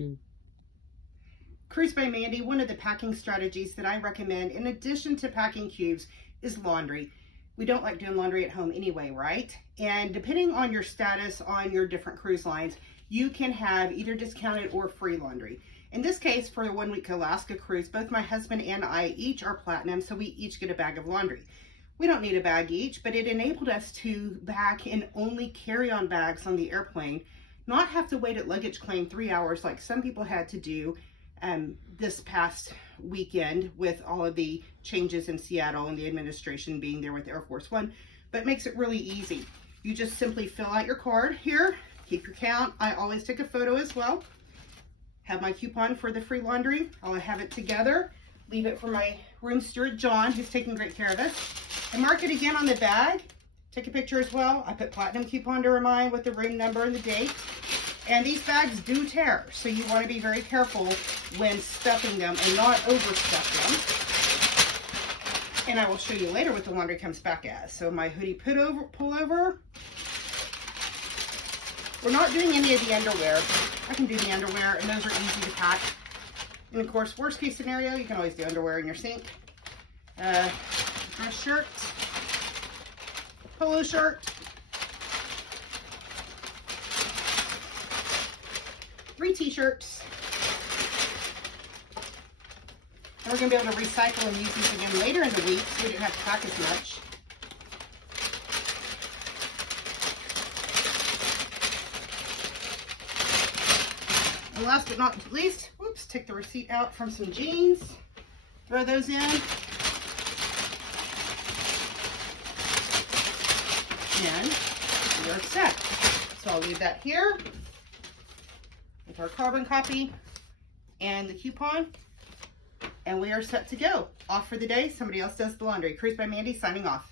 machine. Cruise by Mandy, one of the packing strategies that I recommend in addition to packing cubes is laundry. We don't like doing laundry at home anyway, right? And depending on your status on your different cruise lines, you can have either discounted or free laundry. In this case, for the 1 week Alaska cruise, both my husband and I each are platinum, so we each get a bag of laundry. We don't need a bag each, but it enabled us to pack in only carry-on bags on the airplane, not have to wait at luggage claim 3 hours like some people had to do this past weekend with all of the changes in Seattle and the administration being there with Air Force One, but it makes it really easy. You just simply fill out your card here, keep your count. I always take a photo as well. Have my coupon for the free laundry. I'll have it together, leave it for my room steward, John, who's taking great care of us. And mark it again on the bag. Take a picture as well. I put platinum coupon to remind with the room number and the date. And these bags do tear, so you want to be very careful when stuffing them and not overstuff them. And I will show you later what the laundry comes back as. So my hoodie pullover. We're not doing any of the underwear. I can do the underwear, and those are easy to pack. And of course, worst case scenario, you can always do underwear in your sink. Dress shirt, polo shirt, 3 t-shirts, and we're going to be able to recycle and use these again later in the week so we didn't have to pack as much. And last but not least, whoops, take the receipt out from some jeans, throw those in, and we are set. So I'll leave that here with our carbon copy and the coupon, and we are set to go. Off for the day. Somebody else does the laundry. Cruise by Mandy signing off.